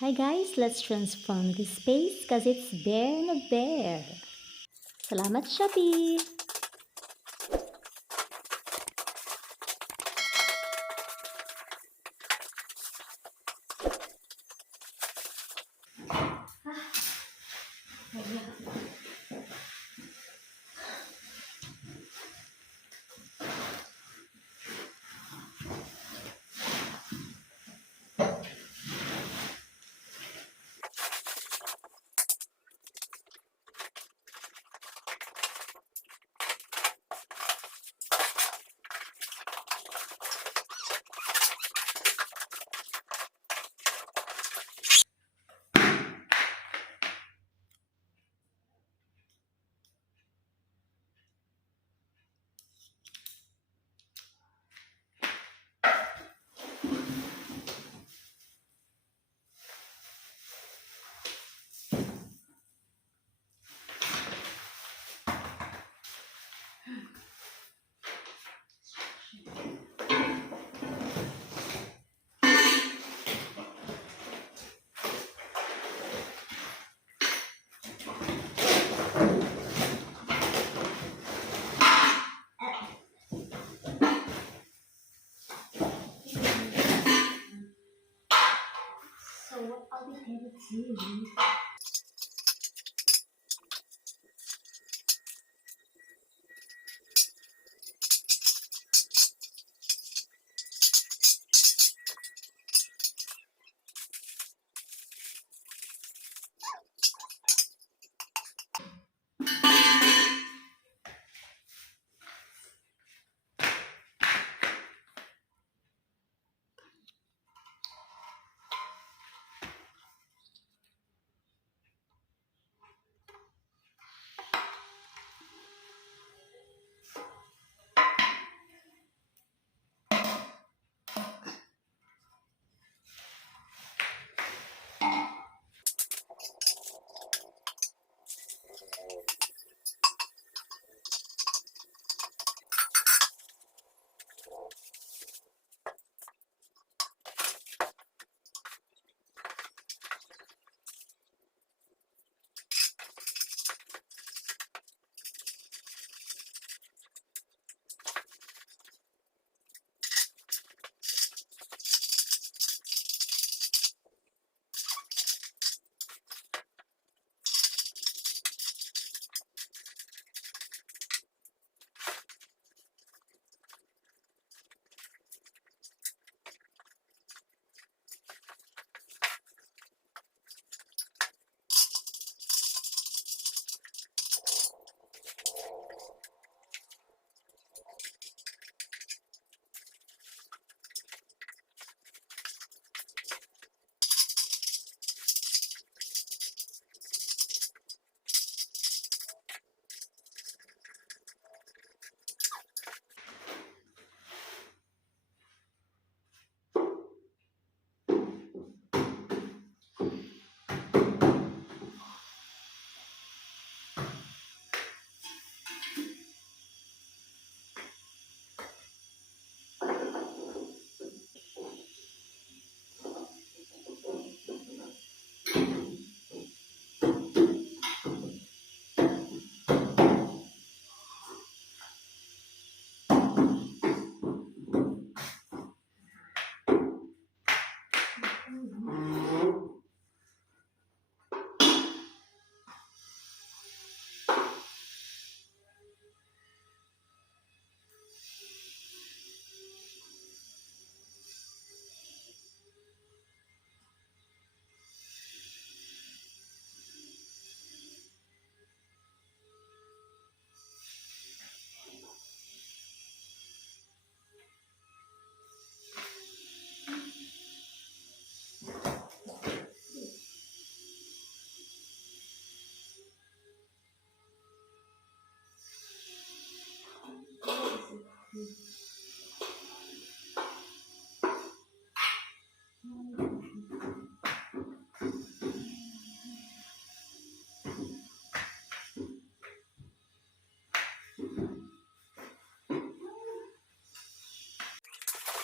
Hi guys, let's transform this space because it's bare na bare. Salamat Shopee! So what are we headed to?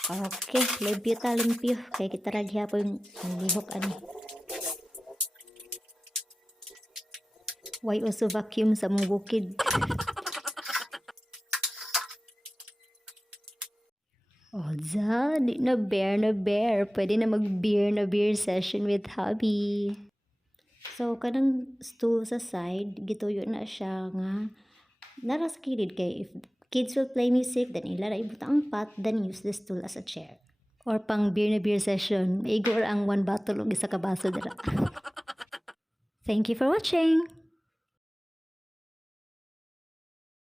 Oke, limpyo ta limpyo. Kaya kita lagi po yung lihok ani. Why also vacuum sa mong bukid? Oza, di na bear. Pwede na mag-beer na beer session with hubby. So, kanang stool sa side, gituyo na siya nga. Naras kilid kay if kids will play music, then ila ra ibutang ang pot, then use the stool as a chair. Or pang beer na beer session, maigor ang one bottle o isa ka baso dira. Thank you for watching!